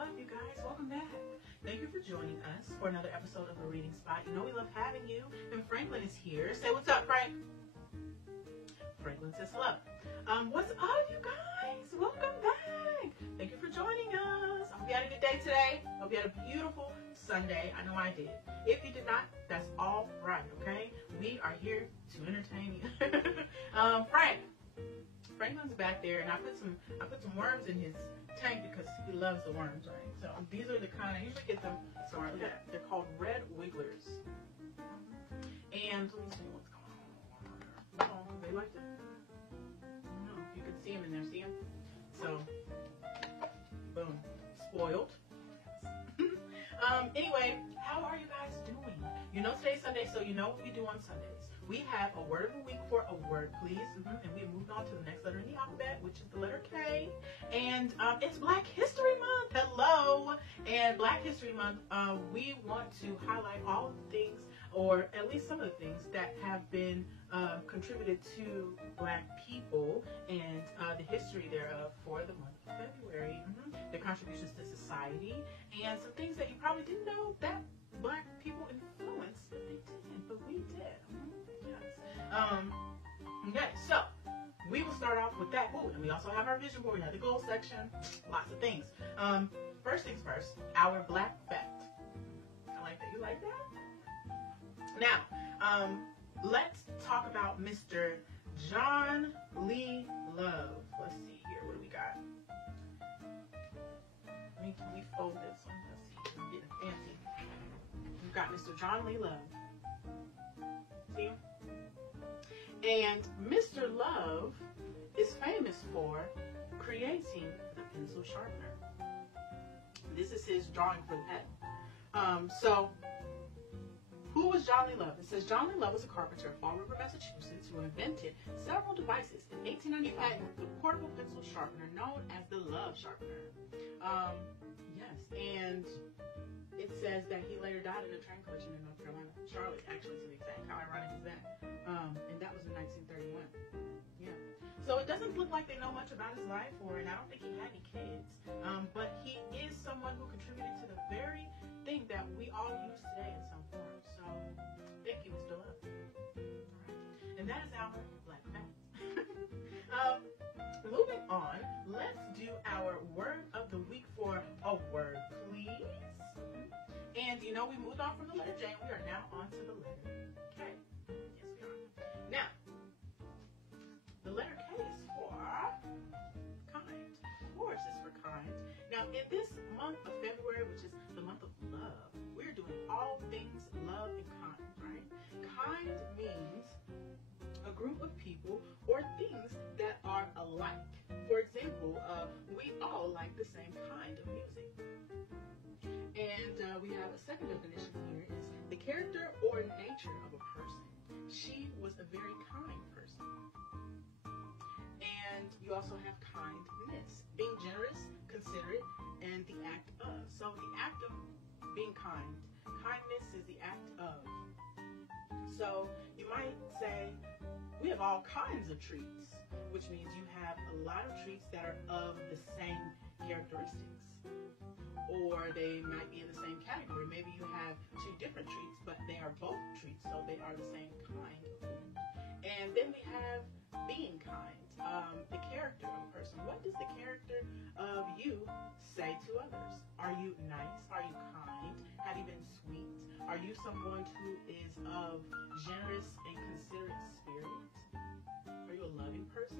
up, you guys? Welcome back. Thank you for joining us for another episode of The Reading Spot. You know we love having you. And Franklin is here. Say what's up, Frank. Franklin says hello. What's up, you guys? Welcome back. Thank you for joining us. I hope you had a good day today. Hope you had a beautiful Sunday. I know I did. If you did not, that's all right, okay? We are here to entertain you. Franklin's back there, and I put some worms in his tank because he loves the worms, right? So these are the kind I usually get them. Sorry, look at that. They're called red wigglers. And let me see what's going on. Oh, they like that. I don't know if you can see them in there. See them? So, boom, spoiled. Anyway, how are you guys doing? You know today's Sunday, so you know what we do on Sundays. We have a word of the week for a word, please. And we moved on to the next letter in the alphabet, which is the letter K. And it's Black History Month. Hello. And Black History Month, we want to highlight all of the things, or at least some of the things that have been contributed to Black people and the history thereof for the month of February. Their contributions to society and some things that you probably didn't know that Black people influenced, but they didn't, but we did. Okay, so we will start off with that. Ooh, and we also have our vision board. We have the goal section, lots of things. First things first, our Black fact. I like that. You like that? Now, let's talk about Mr. John Lee Love. Let's see here. What do we got? Can we fold this one? Let's see. I'm getting fancy. We've got Mr. John Lee Love. See him? And Mr. Love is famous for creating the pencil sharpener. This is his drawing for the pen. So, who was John Lee Love? It says John Lee Love was a carpenter of Fall River, Massachusetts, who invented several devices. In 1895, the portable pencil sharpener known as the Love Sharpener. Yes, and it says that he later died in a train collision in North Carolina. Charlotte, actually, to be exact. How ironic is that? And that was in 1931. Yeah. So it doesn't look like they know much about his life, and I don't think he had any kids. But he is someone who contributed to the very thing that we all use today in some form. So thank you, Mr. Love. All right. And that is our Black fact. Moving on, let's do our word of the week for a word, please. And you know we moved on from the letter J. We are now on to the letter K. Yes, we are. Now, the letter K is for kind. Of course, it's for kind. Now, in this month of February, which is the month of love, we're doing all things love and kind, right? Kind means a group of people or things that are alike. For example, we all like the same kind of music. And we have a second definition here is the character or nature of a person. She was a very kind person. And you also have kindness, being generous, considerate, and the act of. So the act of being kind. Kindness is the act of. So you might say, we have all kinds of treats, which means you have a lot of treats that are of the same characteristics. Or they might be in the same category. Maybe you have two different treats, but they are both treats, so they are the same kind of food. And then we have being kind, the character of a person. What does the character of you say to others? Are you nice? Are you kind? Have you been sweet? Are you someone who is of generous and considerate spirit? Are you a loving person?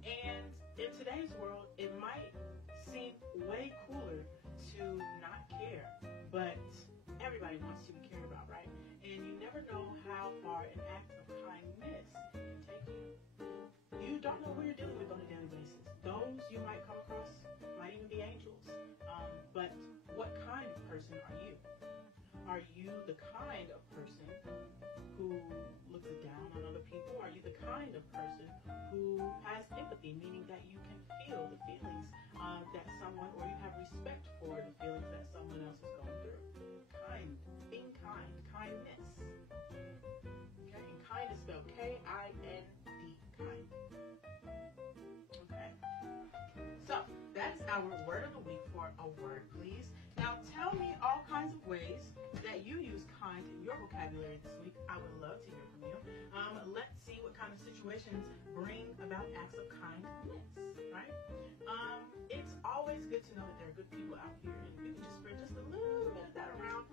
And in today's world, it might seem way cooler to not care, but everybody wants to be cared about, right? And you never know how far an act of kindness can take you. You don't know who you're dealing with on a daily basis. Those you might come across might even be angels. But what kind of person are you? Are you the kind of person who looks down on other people? Are you the kind of person who has empathy, meaning that you can feel the feelings that someone, or you have respect for the feelings that someone else is going through? Kind, being kind, kindness. Okay, and kind is spelled K-I-N-D, kind. Okay, so that's our word of the week for a word, please. Now, tell me all kinds of ways that you use kind in your vocabulary this week. I would love to hear from you. Let's see what kind of situations bring about acts of kindness, right? It's always good to know that there are good people out here, and if you can just spread just a little bit of that around,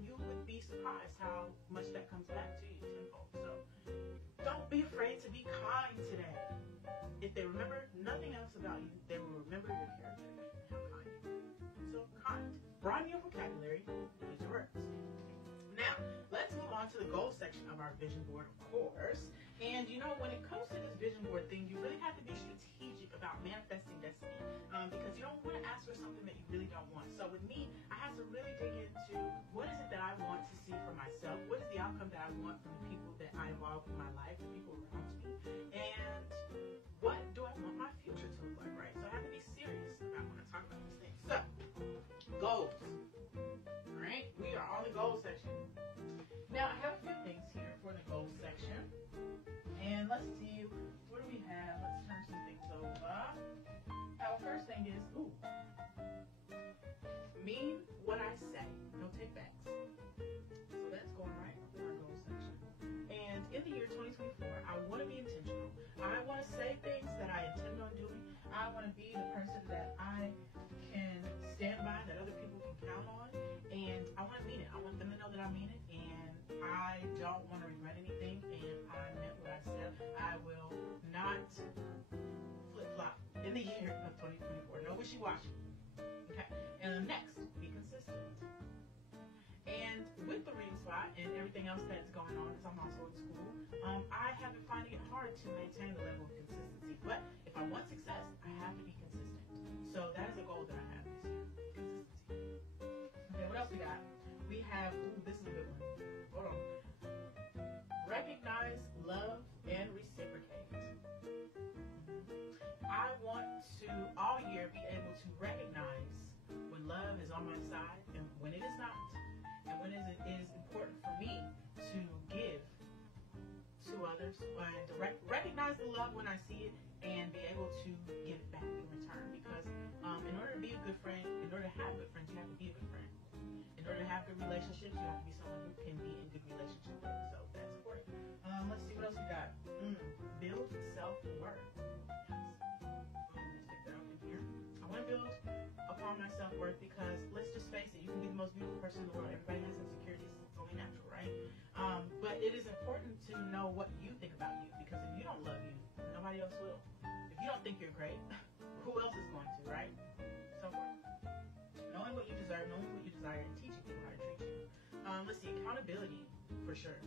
you would be surprised how much that comes back to you tenfold. So don't be afraid to be kind today. If they remember nothing else about you, they will remember your character and how kind you are. So kind. Broaden your vocabulary, use your words. Now, let's move on to the goals section of our vision board, of course. And you know, when it comes to this vision board thing, you really have to be strategic about manifesting destiny, because you don't want to ask for something that you really don't want. So with me, I have to really dig into what is it that I want to see for myself? What is the outcome that I want from the people that I involve in my life, the people around me? And what do I want my future to look like, right? So I have to be serious about when I talk about these things. So, goals. All right, we are on the goals section. Now, I have a few things here for the goals section. And let's see, what do we have? Let's turn some things over. Our first thing is, mean what I say. No take backs. So that's going right in our goals section. And in the year 2024, I want to be intentional. I want to say things that I intend on doing. I want to be the person that I can stand by, that other people can count on. And I want to mean it. I want them to know that I mean it. And I don't want to regret anything. And I meant what I said. I will not flip-flop in the year of 2024. No wishy-washy. Okay. And the next, be consistent. And with the reading spot and everything else that's going on, because I'm also in school, I have been finding it hard to maintain the level of consistency. But if I want success, I have to be consistent. So that is a goal that I have this year. Consistency. Okay, what else we got? We have, this is a good one. Hold on. Recognize, love, and reciprocate. I want to, all year, be able to recognize when love is on my side and when it is not. And when it is important for me to give to others, and to recognize the love when I see it and be able to give it back in return. Because in order to be a good friend, in order to have good friends, you have to be a good friend. In order to have good relationships, you have to be someone who can be in good relationship with. So that's important. Let's see what else we got. Build self-worth. Let's stick that up in here. I want to build upon my self-worth because let's just face it, you can be the most beautiful person in the world. Everybody has insecurities. It's only natural, right? But it is important to know what you think about you, because if you don't love you, nobody else will. If you don't think you're great, who else is going to, right? So knowing what you deserve, knowing what you desire, and teaching people how to treat you. Let's see, accountability, for sure.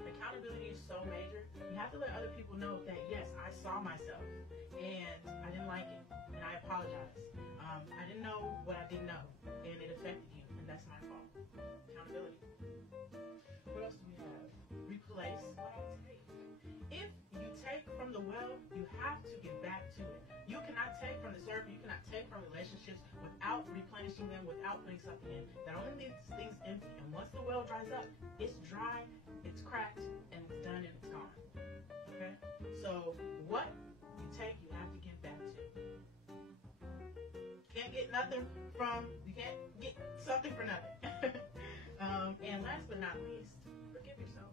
Accountability is so major. You have to let other people know that, yes, I saw myself, and I didn't like it, and I apologize. I didn't know what I didn't know, and it affected you, and that's my fault. Accountability. What else do we have? Replace what I take. If you take from the well, you have to give back to it. You cannot take from the servant, you cannot take from relationships without replenishing them, without putting something in. That only leaves things empty. And once the well dries up, it's dry, it's cracked, and it's done, and it's gone. Okay? So what you take, you have to give back to. Can't get nothing from, you can't get something for nothing. And last but not least, forgive yourself.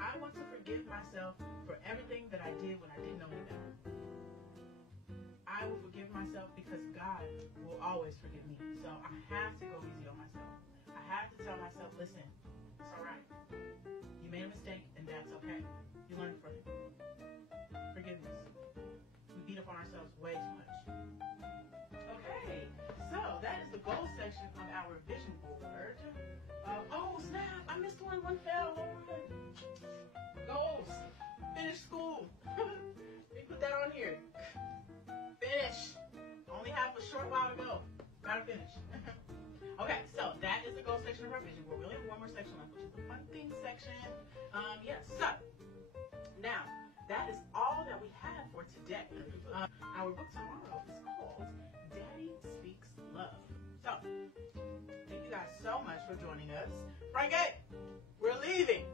I want to forgive myself for everything that I did when I didn't know any better. I will forgive myself because God will always forgive me. So I have to go easy on myself. I have to tell myself, listen, it's all right. You made a mistake, and that's okay. You learn from it. Forgiveness. We beat up on ourselves way too much. Okay, so that is the goal section of our vision board. Oh, snap, I missed one fell. Goals. Finish school. Let me put that on here. Finish. Only have a short while to go. Gotta finish. Okay, so that is the goal section of our vision board. We only have one more section left, which is the fun things section. Yes, so now that is all that we have for today. Our book tomorrow is called Daddy Speaks Love. So, thank you guys so much for joining us. Frankie, we're leaving.